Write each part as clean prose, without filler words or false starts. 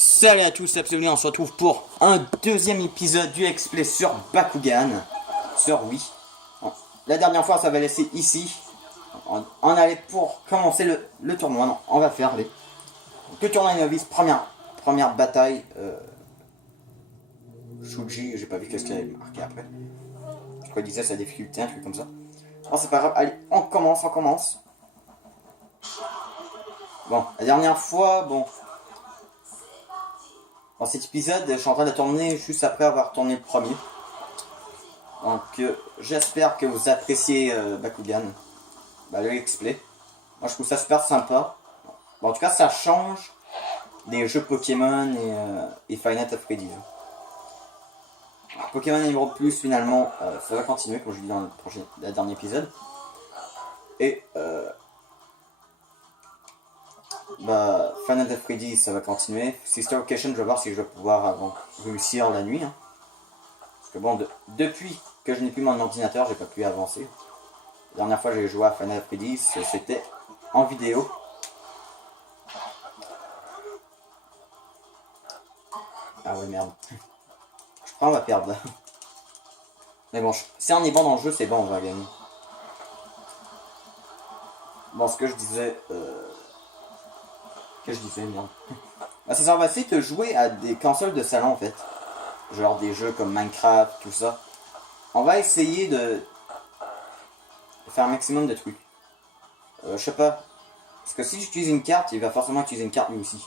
Salut à tous, c'est Absolument, on se retrouve pour un deuxième épisode du Let's Play sur Bakugan, sur Wii. Bon, la dernière fois, ça va laisser ici. On allait pour commencer le tournoi. Non, on va faire le tournoi novice, première bataille. Shuji, j'ai pas vu qu'est-ce qu'il avait marqué après. Je crois qu'il disait sa difficulté, un truc comme ça. Bon, c'est pas grave, allez, on commence. Bon, la dernière fois, bon. Dans cet épisode, je suis en train de tourner juste après avoir tourné le premier. Donc j'espère que vous appréciez Bakugan, le Let's Play. Moi je trouve ça super sympa. Bon, en tout cas ça change des jeux Pokémon et Five Nights at Freddy's. Pokémon Emerald Plus finalement, ça va continuer comme je l'ai dit dans le dernier épisode. Et Five Nights at Freddy's ça va continuer. Sister Location, je vais voir si je vais pouvoir réussir la nuit. Parce que bon, depuis que je n'ai plus mon ordinateur, j'ai pas pu avancer. La dernière fois j'ai joué à Five Nights at Freddy's, c'était en vidéo. Ah ouais merde. Je crois qu'on va perdre. Mais bon, si on est bon dans le jeu, c'est bon, on va gagner. Bon, ce que je disais... merde. Ça va essayer de jouer à des consoles de salon en fait. Genre des jeux comme Minecraft, tout ça. On va essayer de faire un maximum de trucs. Je sais pas. Parce que si j'utilise une carte, il va forcément utiliser une carte lui aussi.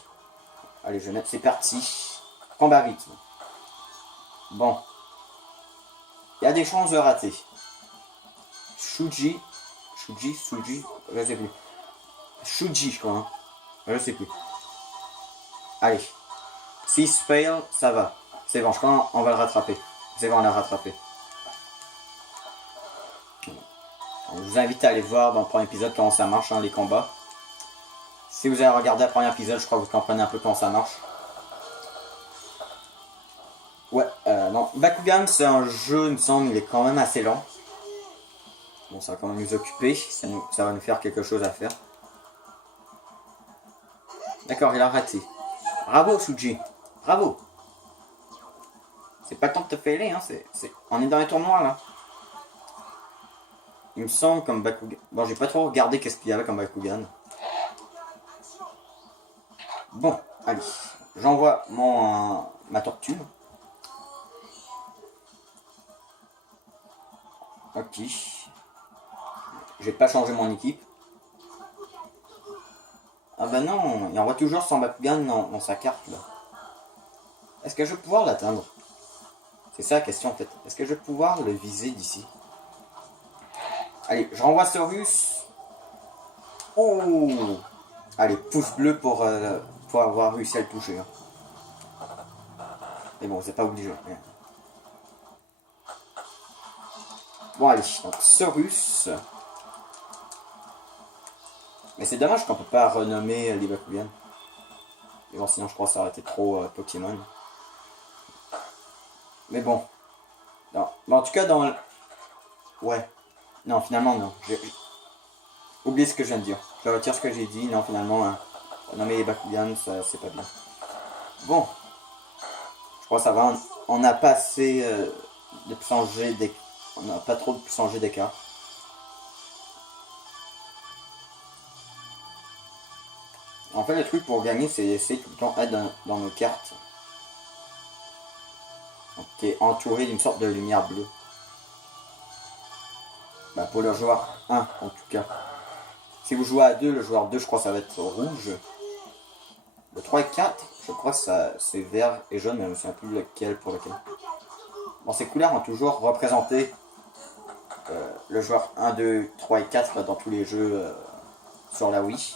Allez, je vais mettre, c'est parti. Combat rythme. Bon. Il y a des chances de rater. Shuji, je sais plus. Shuji, je crois. Hein. Je sais plus. Allez. 6 fail, ça va. C'est bon, je crois qu'on va le rattraper. C'est bon, on l'a rattrapé. Je vous invite à aller voir dans le premier épisode comment ça marche, les combats. Si vous avez regardé le premier épisode, je crois que vous comprenez un peu comment ça marche. Ouais, non. Bakugan, c'est un jeu, il me semble, il est quand même assez lent. Bon, ça va quand même nous occuper. Ça va nous faire quelque chose à faire. D'accord, il a raté. Bravo, Shuji. Bravo. C'est pas le temps de te failer, hein. On est dans les tournois, là. Il me semble comme Bakugan... Bon, j'ai pas trop regardé qu'est-ce qu'il y avait comme Bakugan. Bon, allez. J'envoie ma tortue. Ok. J'ai pas changé mon équipe. Ah bah non, il envoie toujours son Bakugan dans sa carte, là. Est-ce que je vais pouvoir l'atteindre? C'est ça la question, en fait. Est-ce que je vais pouvoir le viser d'ici? Allez, je renvoie Saurus. Oh! Allez, pouce bleu pour avoir réussi à le toucher. Hein. Mais bon, c'est pas obligé. Bon, allez, donc Saurus. Mais c'est dommage qu'on peut pas renommer les Bakugan. Mais bon, sinon je crois que ça aurait été trop Pokémon. Mais bon. Non. Mais en tout cas, dans... Ouais. Non, finalement, non. Oubliez ce que je viens de dire. Je retire ce que j'ai dit. Non, finalement, nommer les Bakugan, ça, c'est pas bien. Bon. Je crois que ça va. On n'a pas assez de puissance G d'écart. On n'a pas trop de puissance G d'écart. En fait, le truc pour gagner, c'est essayer tout le temps d'être dans nos cartes. Qui est entouré d'une sorte de lumière bleue. Pour le joueur 1 en tout cas. Si vous jouez à 2, le joueur 2 je crois que ça va être rouge. Le 3 et 4, je crois que c'est vert et jaune, mais je ne me souviens plus lequel pour lequel. Bon, ces couleurs ont toujours représenté le joueur 1, 2, 3 et 4 dans tous les jeux sur la Wii.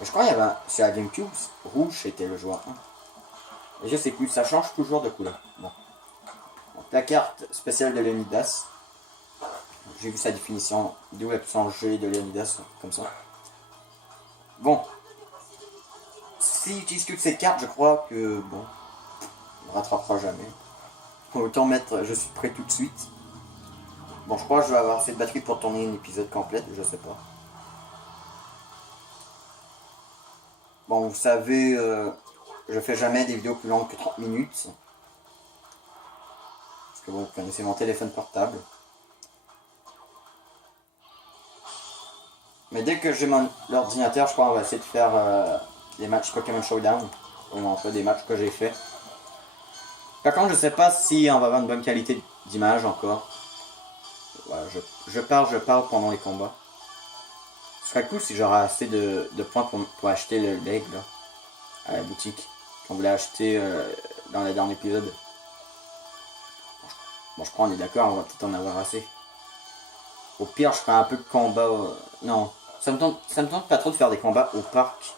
Mais je crois qu'il y avait sur la GameCube, rouge était le joueur 1. Et je sais plus, ça change toujours de couleur. Bon. Donc, la carte spéciale de Leonidas. J'ai vu sa définition, d'où la puissance G de Leonidas, comme ça. Bon. S'il utilise que ces cartes, je crois que, bon, il ne rattrapera jamais. Autant mettre, je suis prêt tout de suite. Bon, je crois que je vais avoir assez de batterie pour tourner un épisode complet, je sais pas. Bon, vous savez, je fais jamais des vidéos plus longues que 30 minutes. Parce que bon, vous connaissez mon téléphone portable. Mais dès que j'ai mon ordinateur, je crois qu'on va essayer de faire des matchs Pokémon Showdown. Ou en fait des matchs que j'ai fait. Par contre, je sais pas si on va avoir une bonne qualité d'image encore. Voilà, je parle pendant les combats. Ce serait cool si j'aurais assez de points pour acheter le leg là, à la boutique qu'on voulait acheter dans le dernier épisode. Bon, je crois qu'on est d'accord, on va peut-être en avoir assez. Au pire, je ferai un peu de combat. Non, ça me tente pas trop de faire des combats au parc.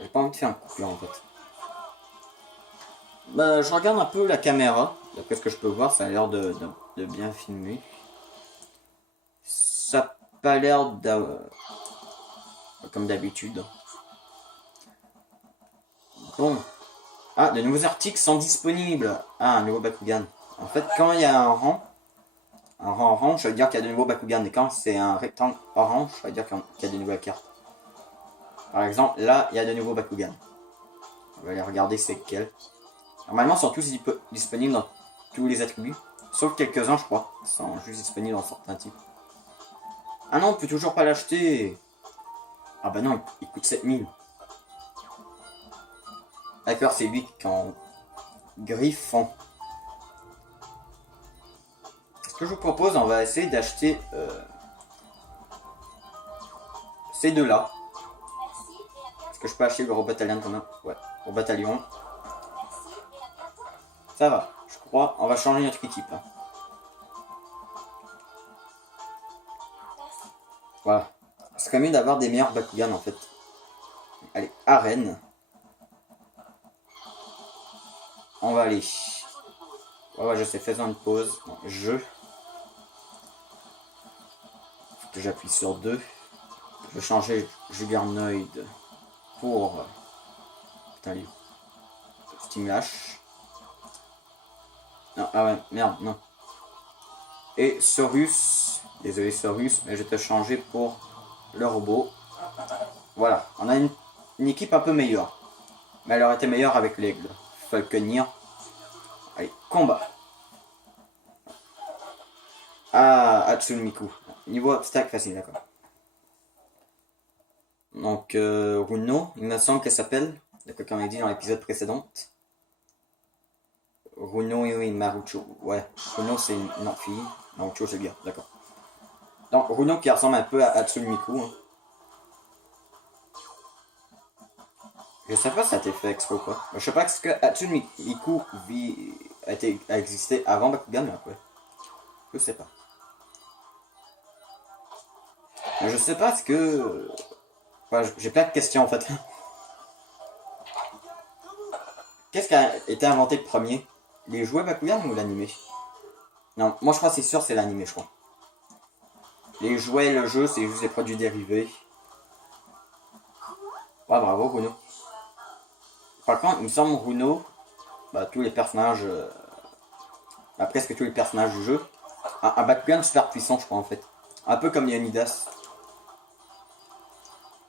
J'ai pas envie de faire un coupure en fait. Bah, je regarde un peu la caméra. D'après ce que je peux voir, ça a l'air de bien filmer. Ça n'a pas l'air comme d'habitude. Bon. Ah, de nouveaux articles sont disponibles. Ah, un nouveau Bakugan. En fait, quand il y a un rang orange, ça veut dire qu'il y a de nouveaux Bakugan. Et quand c'est un rectangle orange, ça veut dire qu'il y a de nouvelles cartes. Par exemple, là, il y a de nouveaux Bakugan. On va aller regarder c'est quels. Normalement, ils sont tous disponibles dans tous les attributs. Sauf quelques-uns, je crois. Ils sont juste disponibles dans certains types. Ah non, on peut toujours pas l'acheter. Ah bah non, il coûte 7000. D'accord, c'est lui quand Griffon. Ce que je vous propose, on va essayer d'acheter ces deux-là. Est-ce que je peux acheter le gros bataillon quand même? Ouais, gros bataillon. Ça va, je crois. On va changer notre équipe. Hein. Voilà. Ce serait mieux d'avoir des meilleurs Bakugan en fait. Allez, arène. On va aller. Ouais, je sais, faisons une pause. Bon, Faut que j'appuie sur 2. Je vais changer Juggernaut pour. Putain, lui. Stinglash. Non, ah ouais, merde, non. Et Saurus. Désolé, Saurus, mais je vais te changer pour le robot. Voilà, on a une équipe un peu meilleure. Mais elle aurait été meilleure avec l'aigle. Falconir. Allez, combat. Ah, Hatsune-Miku. Niveau obstacle facile, d'accord. Donc, Runo, il me semble qu'elle s'appelle, d'accord, comme on a dit dans l'épisode précédent. Runo et Marucho. Ouais, Runo c'est une fille, Marucho c'est bien, d'accord. Donc, Runo qui ressemble un peu à Hatsune-Miku. Hein. Je sais pas si ça a été fait expo ou quoi. Je sais pas ce que Hatsune-Miku a existé avant Bakugan, mais après. Je sais pas. Mais je sais pas ce que... Enfin, j'ai plein de questions en fait. Qu'est-ce qui a été inventé le premier? Les jouets Bakugan ou l'animé? Non, moi je crois que c'est sûr c'est l'animé, je crois. Les jouets, le jeu, c'est juste des produits dérivés. Ouais, bravo Runo. Par contre, il me semble Runo, bah, tous les personnages, presque tous les personnages du jeu, un Bakugan super puissant, je crois en fait. Un peu comme Leonidas.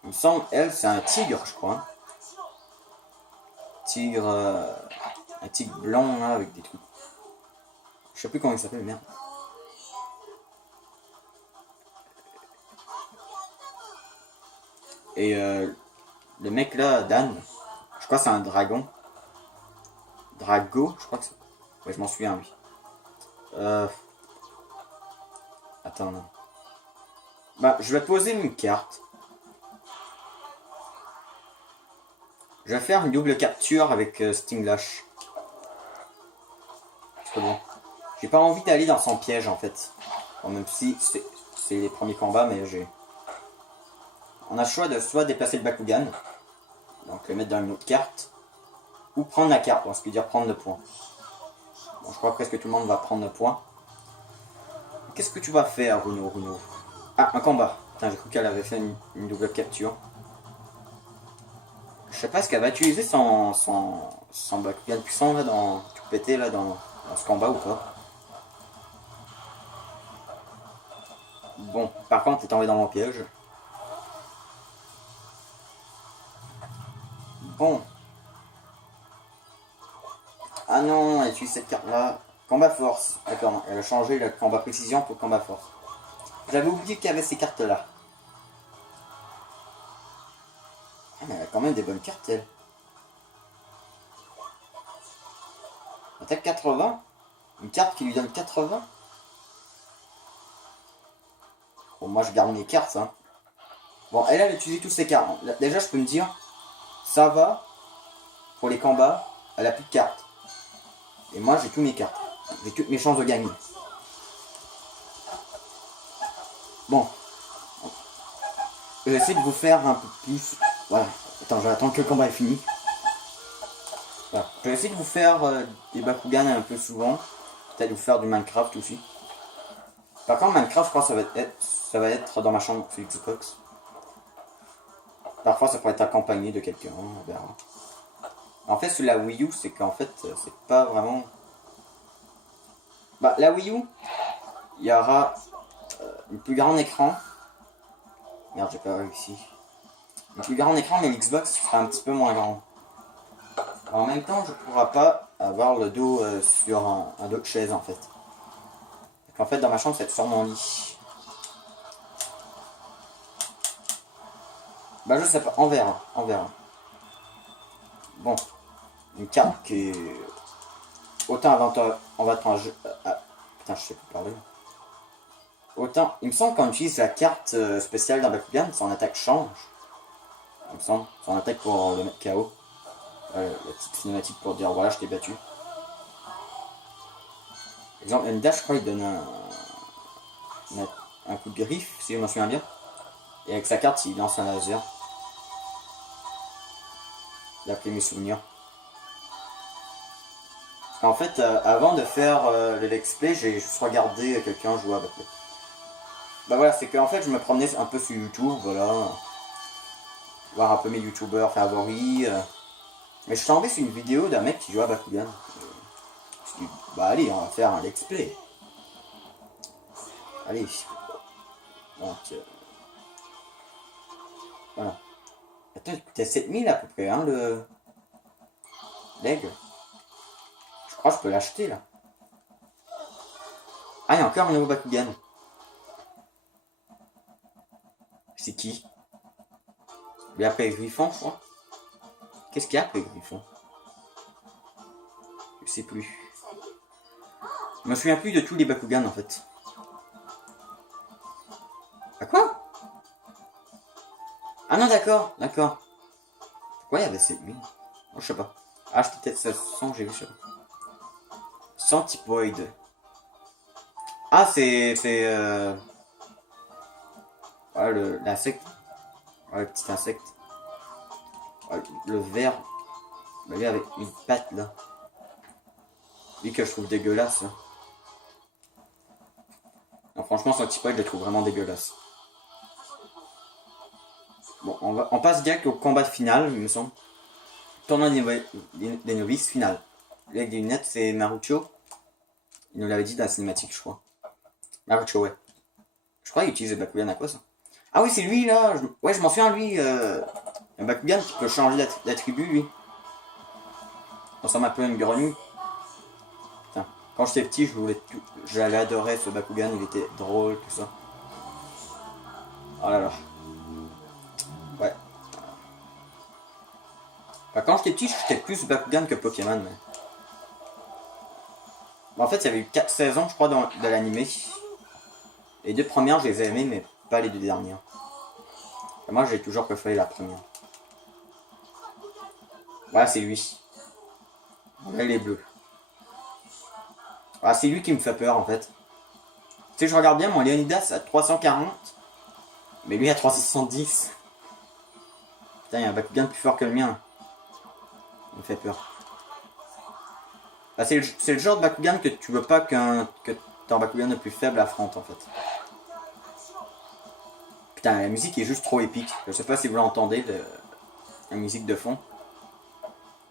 Il me semble, elle, c'est un tigre, je crois. Hein. Tigre, un tigre blanc là, avec des trucs. Je sais plus comment il s'appelle, merde. Et le mec là, Dan, je crois que c'est un dragon. Drago, je crois que c'est. Ouais, je m'en souviens, oui. Attends, non. Bah, je vais poser une carte. Je vais faire une double capture avec Stinglash. Parce que bon, j'ai pas envie d'aller dans son piège en fait. Bon, même si c'est les premiers combats, mais j'ai... On a le choix de soit déplacer le Bakugan, donc le mettre dans une autre carte, ou prendre la carte, on se peut dire prendre le point. Bon, je crois que presque tout le monde va prendre le point. Qu'est-ce que tu vas faire, Runo? Ah, un combat. Putain, j'ai cru qu'elle avait fait une double capture. Je sais pas, est-ce qu'elle va utiliser son Bakugan puissant là, dans tout pété là, dans ce combat ou pas? Bon, par contre, t'es tombé dans mon piège. Bon. Ah non, elle utilise cette carte-là. Combat force. D'accord, elle a changé le combat précision pour combat force. J'avais oublié qu'il y avait ces cartes-là. Ah, mais elle a quand même des bonnes cartes, elle. Attaque 80. Une carte qui lui donne 80. Bon, moi je garde mes cartes, hein. Bon, elle a utilisé toutes ses cartes. Déjà, je peux me dire, ça va. Pour les combats, elle a plus de cartes. Et moi, j'ai tous mes cartes. J'ai toutes mes chances de gagner. Bon. J'essaie de vous faire un peu plus... Voilà. Attends, je vais attendre que le combat est fini. Voilà. Je vais essayer de vous faire des Bakugan un peu souvent. Peut-être vous faire du Minecraft aussi. Par contre, Minecraft, je crois que ça va être dans ma chambre sur Xbox. Parfois, ça pourrait être accompagné de quelqu'un, on verra. En fait, sur la Wii U, c'est qu'en fait, c'est pas vraiment... Bah, la Wii U, il y aura un plus grand écran. Merde, j'ai pas réussi. Un plus grand écran, mais l'Xbox sera un petit peu moins grand. En même temps, je ne pourrai pas avoir le dos sur un dos de chaise, en fait. Donc, en fait, dans ma chambre, c'est sur mon lit. Bah, je sais pas, on verra, on verra. Bon, une carte qui est autant avantage, on va prendre un jeu. Putain, je sais plus parler. Autant, il me semble qu'on utilise la carte spéciale dans Bakugan, son attaque change. Il me semble, son attaque pour le mettre KO. La petite cinématique pour dire voilà, je t'ai battu. Par exemple, une dash, je crois, il donne un coup de griffe, si je me souviens bien. Et avec sa carte, il lance un laser. D'après mes souvenirs. En fait, avant de faire le Let's Play, j'ai juste regardé quelqu'un jouer avec lui. Bah voilà, c'est qu'en fait, je me promenais un peu sur YouTube, voilà. Voir un peu mes youtubeurs favoris. Mais je suis tombé sur une vidéo d'un mec qui joue à Bakugan. Je me suis dit, bah allez, on va faire un Let's Play. Allez. Donc, voilà. Attends, il coûtait 7000 à peu près, hein, le... l'aigle. Je crois que je peux l'acheter, là. Ah, il y a encore un nouveau Bakugan. C'est qui? Il y a après les griffons, je crois. Qu'est-ce qu'il y a après les griffons? Je sais plus. Je me souviens plus de tous les Bakugan, en fait. Ah quoi? Ah non, d'accord, d'accord. Pourquoi il y avait ces... Oui. Oh, je sais pas. Ah, peut-être ça sent, j'ai vu, je sais pas. Centipoid. Ah, c'est... Ouais, l'insecte. Ouais, le petit insecte. Ouais, le ver. Bah, lui avec une patte, là. Lui que je trouve dégueulasse, là. Non, franchement, Centipoid, je le trouve vraiment dégueulasse. Bon, on passe direct au combat final, il me semble. Tournoi des novices, final. L'aigle des lunettes, c'est Marucho. Il nous l'avait dit dans la cinématique, je crois. Marucho, ouais. Je crois qu'il utilise le Bakugan à quoi, ça? Ah oui, c'est lui, là. Ouais, je m'en souviens, lui. Un Bakugan qui peut changer d'attribut, lui. Ça ressemble un peu à une grenouille. Putain. Quand j'étais petit, j'allais adorer ce Bakugan. Il était drôle, tout ça. Oh là là. Ouais. Bah, quand j'étais petit, j'étais plus Bakugan que Pokémon. Mais... Bah, en fait, il y avait eu 4 saisons, je crois, de l'animé. Les 2 premières, je les ai aimées, mais pas les 2 dernières. Et moi, j'ai toujours préféré la première. Ouais, c'est lui. Là, il est bleu. Ah, c'est lui qui me fait peur, en fait. Tu sais, je regarde bien, mon Leonidas à 340. Mais lui à 370. Putain, il y a un Bakugan plus fort que le mien. Il me fait peur. Bah, c'est le genre de Bakugan que tu veux pas que ton Bakugan le plus faible affronte, en fait. Putain, la musique est juste trop épique. Je sais pas si vous l'entendez, la musique de fond.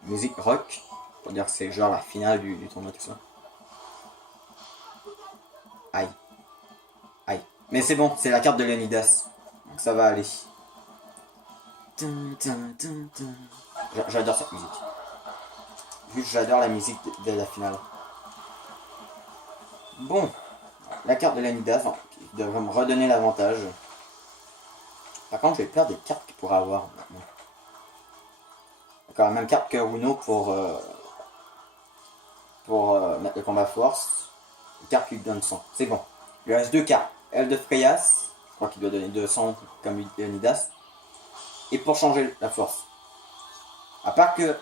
Musique rock. Pour dire que c'est genre la finale du tournoi, tout ça. Aïe. Aïe. Mais c'est bon, c'est la carte de Leonidas. Donc ça va aller. J'adore cette musique. Juste j'adore la musique de la finale. Bon, la carte de Leonidas qui devrait me redonner l'avantage. Par contre, j'ai peur des cartes qu'il pourrait avoir maintenant. D'accord, la même carte que Uno pour mettre le combat force. Une carte qui lui donne 100. C'est bon. Il lui reste 2 cartes. Elle de Freyas. Je crois qu'il doit donner 200 comme Leonidas. Et pour changer la force. À part que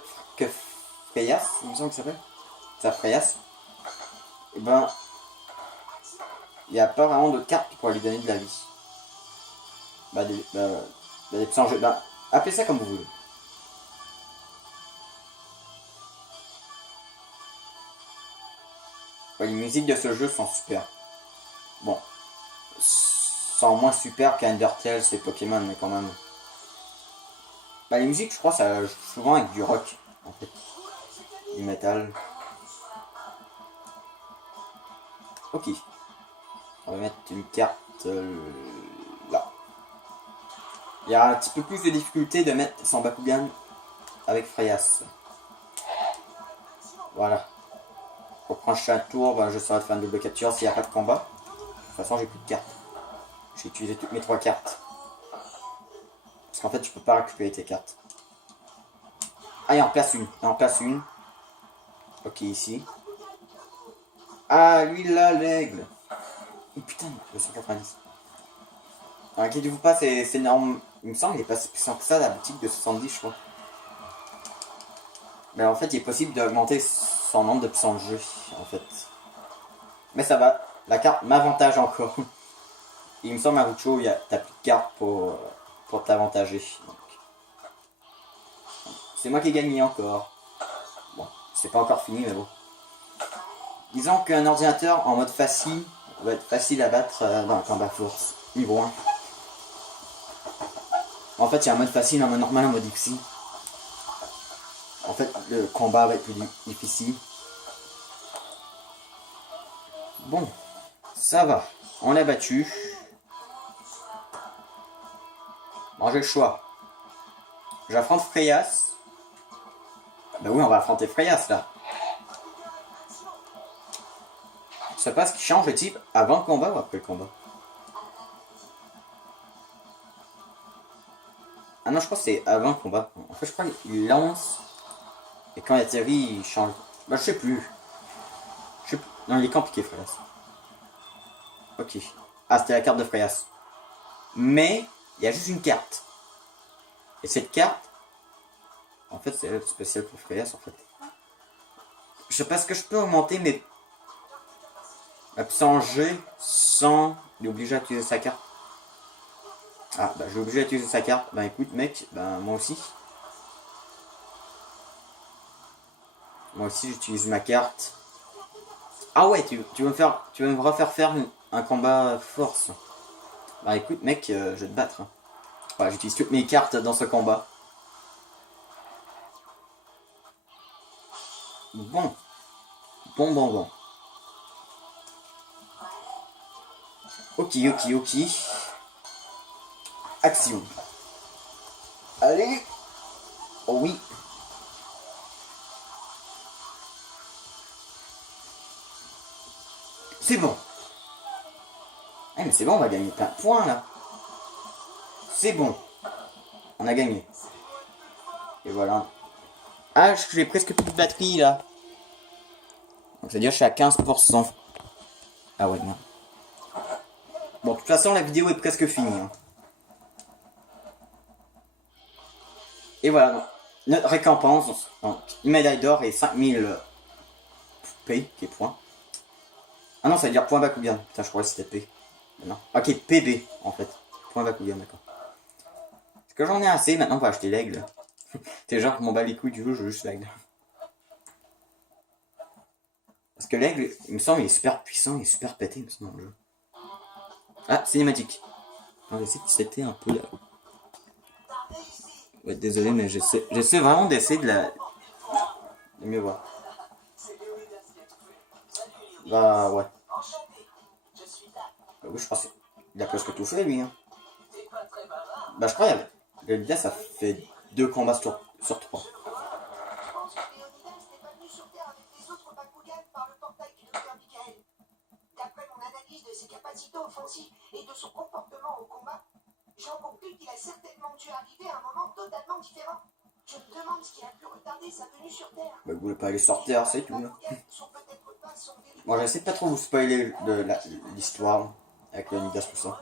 Freyas, il me semble que ça s'appelle. Ça, Freyas. Et ben, il n'y a pas vraiment de carte qui pourrait lui donner de la vie. Des changer. Appelez ça comme vous voulez. Ouais, les musiques de ce jeu sont super. Bon, sont moins super qu'Undertale et Pokémon, mais quand même. Les musiques, je crois, ça joue souvent avec du rock, en fait. Du métal. Ok. On va mettre une carte là. Il y a un petit peu plus de difficulté de mettre son Bakugan avec Freyas. Voilà. Au prochain tour, je serai de faire une double capture s'il n'y a pas de combat. De toute façon, j'ai plus de cartes. J'ai utilisé toutes mes 3 cartes. Parce qu'en fait, tu peux pas récupérer tes cartes. Ah, il en place une. Il en place une. Ok, ici. Ah, lui là, l'aigle. Oh putain, 290. Inquiétez-vous pas, c'est énorme. Il me semble qu'il est pas si puissant que ça, la boutique de 70, je crois. Mais en fait, il est possible d'augmenter son nombre de puissance de jeu, en fait. Mais ça va, la carte m'avantage encore. Il me semble, Marucho, t'as plus de cartes pour t'avantager. C'est moi qui ai gagné encore. Bon, c'est pas encore fini, mais bon. Disons qu'un ordinateur en mode facile va être facile à battre dans le combat force. Niveau 1. En fait, il y a un mode facile, un mode normal, un mode difficile. En fait, le combat va être plus difficile. Bon, ça va. On l'a battu. Bon, j'ai le choix. J'affronte Freyas. Bah oui, on va affronter Freyas, là. Je sais pas ce qui change le type avant le combat ou après le combat. Ah non, je crois que c'est avant le combat. En fait, je crois qu'il lance. Et quand il atterrit, il change. Bah, je sais plus. Non, il est compliqué, Freyas. Ok. Ah, c'était la carte de Freyas. Mais, il y a juste une carte. Et cette carte, en fait, c'est spécial pour Freyas, en fait. Je sais pas ce que je peux augmenter, mais sans G, sans... Il est obligé à utiliser sa carte. Ah, bah, je suis obligé d'utiliser sa carte. Bah, écoute, mec, bah, moi aussi. Moi aussi, j'utilise ma carte. Ah ouais, tu veux me refaire faire un combat force. Bah, écoute, mec, je vais te battre. Voilà, j'utilise toutes mes cartes dans ce combat. Bon. Bon. Ok. Action. Allez. Oh oui. C'est bon. Eh mais c'est bon, on va gagner plein de points là. C'est bon. On a gagné. Et voilà. Ah, j'ai presque plus de batterie là. Donc c'est-à-dire que je suis à 15%. Ah ouais, non. Bon, de toute façon, la vidéo est presque finie. Hein. Et voilà. Notre récompense, donc, une médaille d'or et 5000 P, qui est point. Ah non, ça veut dire point Bakugan. Putain, je croyais que c'était P. Non. Ok, PB, en fait. Point Bakugan, d'accord. Est-ce que j'en ai assez maintenant pour acheter l'aigle? T'es genre, je m'en bats les couilles du jeu, je veux juste l'aigle. Parce que l'aigle, il me semble, il est super puissant, il est super pété, il me semble, dans le jeu. Ah, cinématique. On essaie de c'était un peu là. Ouais, désolé, mais j'essaie vraiment d'essayer de mieux voir. Bah, ouais. Bah, oui, je pense qu'il a presque tout fait, lui. Hein. Bah, je crois que le ça fait 2 combats sur 3. capacités offensives et de son comportement au combat, j'en conclus qu'il a certainement dû arriver à un moment totalement différent. Je me demande ce qui a pu retarder sa venue sur Terre. Bah, vous voulez pas aller sur Terre, c'est tout, là. Sont peut-être pas son véritable- Moi, j'essaie pas trop vous spoiler l'histoire avec Leonidas, tout ça.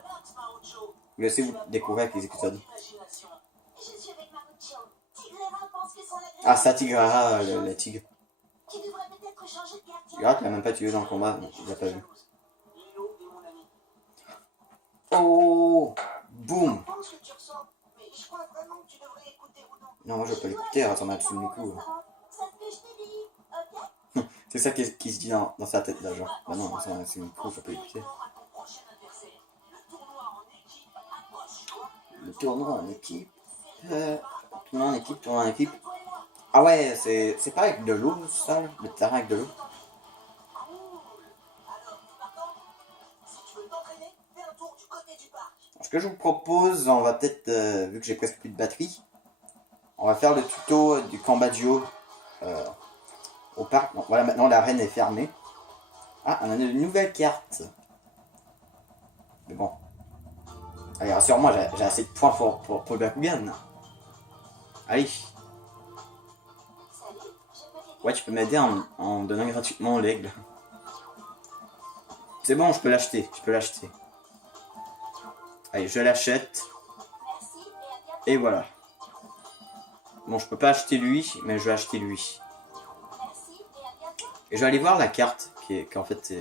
Vous laissez vous découvrir avec les épisodes. Je suis avec Maruccio. Tigrera pense que son agresseur... Ah, ça, Tigrera, le tigre. Qui devrait peut-être changer de gardien. Tigrera, tu l'as même pas tué dans le combat, donc il l'a pas vu. Lilo est mon ami. Oh, boum. Je pense que tu ressens, mais je crois vraiment que tu devrais écouter Udo. Non, moi, je vais pas l'écouter, elle ressemble à Tsumiku. C'est ce que je t'ai dit, ok? C'est ça qui se dit dans sa tête, là, genre. Bah non, ça, c'est une pro, je vais pas l'écouter. À ton prochain adversaire. Le tournoi en équipe approche. Le tournoi en équipe. Tournoi en équipe, tournoi en équipe. Ah ouais, c'est pas avec de l'eau, ça, le terrain avec de l'eau. Cool. Alors, tu partant? Si tu veux t'entraîner, fais un tour du côté du parc. Ce que je vous propose, on va peut-être, vu que j'ai presque plus de batterie, on va faire le tuto du combat duo au parc. Donc voilà, maintenant l'arène est fermée. Ah, on a une nouvelle carte. Mais bon. Allez, rassure-moi, j'ai assez de points pour le Bakugan. Allez. Salut, je peux t'aider? Ouais, tu peux m'aider en donnant gratuitement l'aigle. C'est bon, je peux l'acheter. Allez, je l'achète. Merci et à bientôt. Et voilà. Bon, je peux pas acheter lui, mais je vais acheter lui. Merci et à bientôt. Et je vais aller voir la carte qui en fait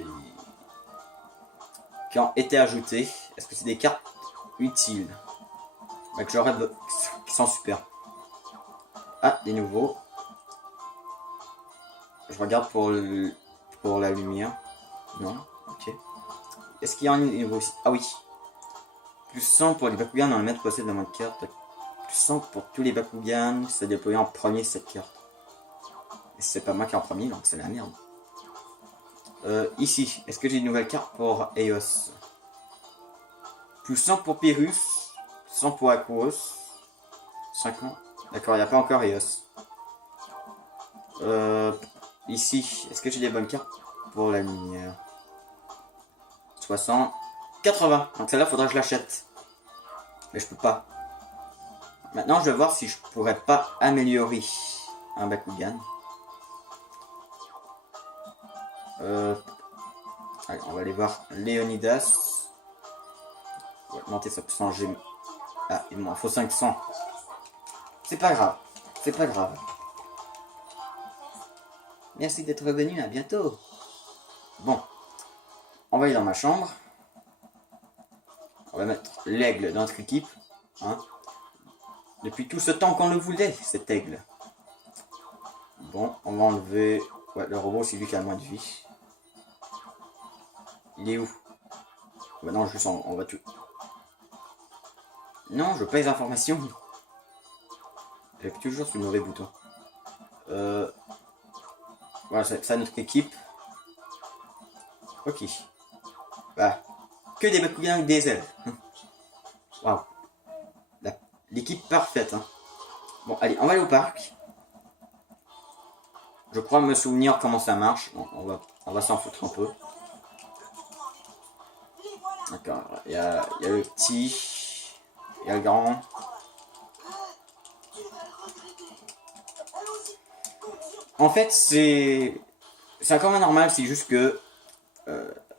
qui ont été ajoutées. Est-ce que c'est des cartes utiles bah, que j'aurais qui sont super. Ah, des nouveaux. Je regarde pour la lumière. Non, ok. Est-ce qu'il y en a des nouveaux aussi? Ah oui. Plus 100 pour les Bakugan dans le maître possède la moins de cartes. Plus 100 pour tous les Bakugan. C'est déployé en premier cette carte. Et c'est pas moi qui est en premier, donc c'est la merde. Ici, est-ce que j'ai une nouvelle carte pour Eos? Plus 100 pour Pyrrhus, 100 pour Akros, 50. D'accord, il n'y a pas encore Eos. Ici, est-ce que j'ai des bonnes cartes pour la lumière? 60, 80. Donc celle-là, faudra que je l'achète. Mais je peux pas. Maintenant, je vais voir si je pourrais pas améliorer un Bakugan. Allez, on va aller voir Leonidas. On va augmenter sa puissance G. Ah, il m'en faut 500. C'est pas grave. C'est pas grave. Merci d'être revenu, à bientôt. Bon. On va aller dans ma chambre. On va mettre l'aigle dans notre équipe. Hein. Depuis tout ce temps qu'on le voulait, cet aigle. Bon, on va enlever... Ouais, le robot, c'est lui qui a le moins de vie. Il est où? Bah non, juste on va tout... Non, je veux pas les informations. J'appuie toujours sur le mauvais bouton. Voilà, c'est ça notre équipe. Ok. Bah, que des Bakugan avec des ailes. Waouh. L'équipe parfaite. Hein. Bon, allez, on va aller au parc. Je crois me souvenir comment ça marche. Bon, on va s'en foutre un peu. D'accord, il y a le petit, il y a le grand. En fait, c'est encore moins normal, c'est juste que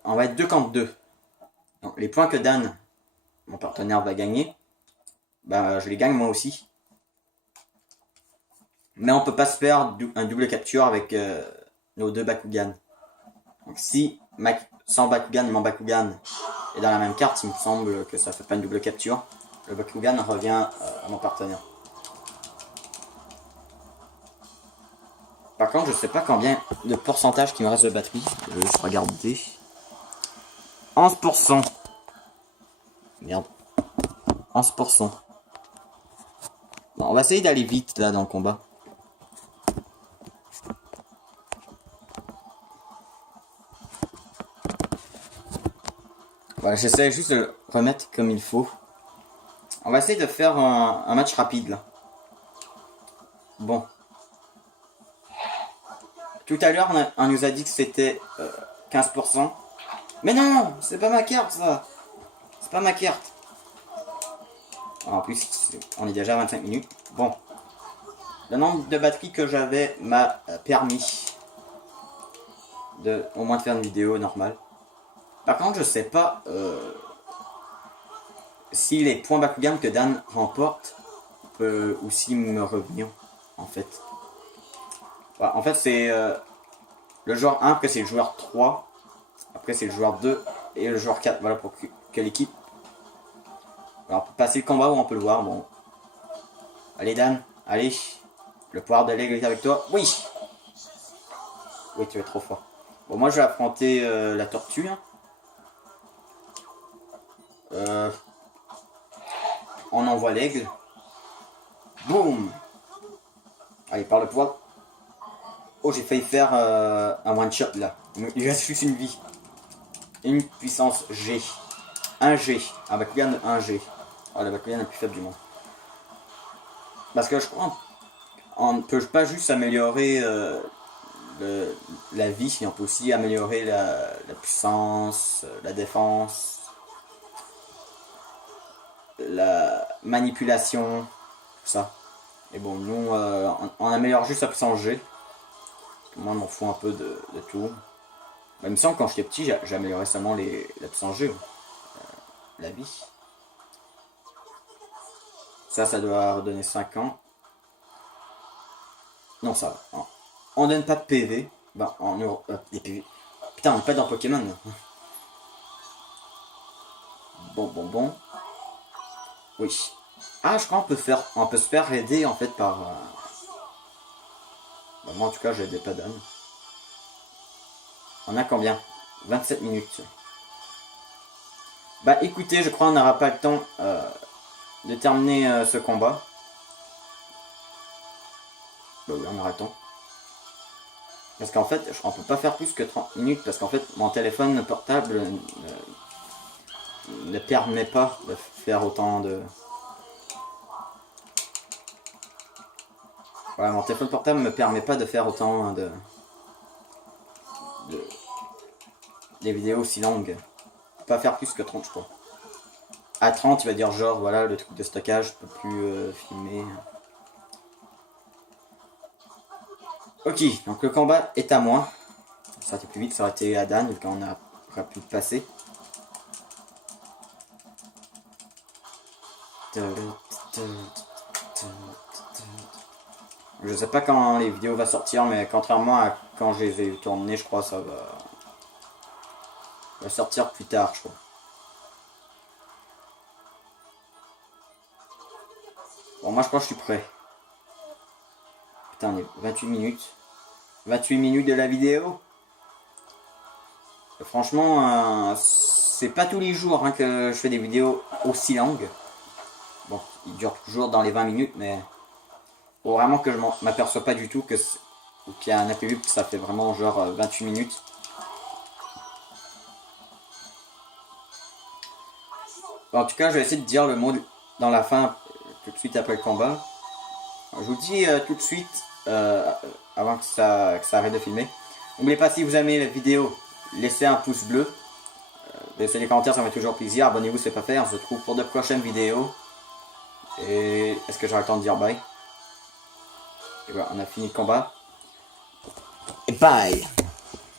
on va être 2 contre 2. Donc, les points que Dan, mon partenaire, va gagner, bah, je les gagne moi aussi. Mais on peut pas se faire un double capture avec nos 2 Bakugan. Donc si son Bakugan et mon Bakugan est dans la même carte, il me semble que ça fait pas une double capture. Le Bakugan revient à mon partenaire. Par contre, je sais pas combien de pourcentage qui me reste de batterie. Je vais juste regarder. 11%. Merde. 11%. Bon, on va essayer d'aller vite là dans le combat. Voilà, j'essaie juste de le remettre comme il faut. On va essayer de faire un match rapide là. Bon. Tout à l'heure, on nous a dit que c'était 15%. Mais non, c'est pas ma carte ça. C'est pas ma carte. En plus, on est déjà à 25 minutes. Bon. Le nombre de batteries que j'avais m'a permis de au moins de faire une vidéo normale. Par contre, je sais pas si les points Bakugan que Dan remporte peut aussi me revenir, en fait. Voilà, en fait, c'est le joueur 1, après c'est le joueur 3, après c'est le joueur 2 et le joueur 4. Voilà pour quelle équipe. Alors, pour passer le combat, où on peut le voir, bon. Allez, Dan, allez. Le pouvoir de l'aigle est avec toi. Oui! Oui, tu es trop fort. Bon, moi je vais affronter la tortue. On envoie l'aigle. Boum! Allez, par le pouvoir. Oh, j'ai failli faire un one shot là. Il reste juste une vie. Une puissance G. 1 G. Un Bakugan de 1 G. Oh, le Bakugan le plus faible du monde. Parce que je crois on ne peut pas juste améliorer la vie, on peut aussi améliorer la puissance, la défense, la manipulation, tout ça. Et bon, nous, on améliore juste la puissance G. Parce que moi, je m'en fous un peu de tout. Bah, il me semble que quand j'étais petit, j'améliorais seulement la puissance G. La vie. Ça doit redonner 5 ans. Non, ça va. On donne pas de PV. Bah, en euro. Des PV. Putain, on n'est pas dans Pokémon. Bon. Oui. Ah, je crois on peut se faire aider en fait par. Bah, moi en tout cas, je n'aidais pas Dan. On a combien? 27 minutes. Bah écoutez, je crois qu'on n'aura pas le temps de terminer ce combat. Bah oui, on aura le temps. Parce qu'en fait, on peut pas faire plus que 30 minutes. Parce qu'en fait, mon téléphone portable ne permet pas de faire autant de... Voilà, mon téléphone portable me permet pas de faire autant des vidéos aussi longues. Pas faire plus que 30, je crois. À 30, il va dire genre, voilà, le truc de stockage, je peux plus filmer. Ok, donc le combat est à moi. Ça aurait été plus vite, ça aurait été à Dan, vu qu'on aurait pu passer. Je sais pas quand les vidéos vont sortir, mais contrairement à quand je les ai tournées, je crois que ça va sortir plus tard, je crois. Bon, moi je crois que je suis prêt. Putain, on est 28 minutes. 28 minutes de la vidéo. Franchement, c'est pas tous les jours hein, que je fais des vidéos aussi longues. Bon, ils durent toujours dans les 20 minutes, mais faut vraiment que je m'aperçois pas du tout qu'il y a un APU que ça fait vraiment genre 28 minutes. Bon, en tout cas, je vais essayer de dire le mot dans la fin, tout de suite après le combat. Je vous dis tout de suite, avant que ça arrête de filmer. N'oubliez pas, si vous aimez la vidéo, laissez un pouce bleu. Laissez des commentaires, ça me fait toujours plaisir. Abonnez-vous si ce n'est pas fait. On se retrouve pour de prochaines vidéos. Et est-ce que j'aurai le temps de dire bye? Et voilà, on a fini le combat. Et bye!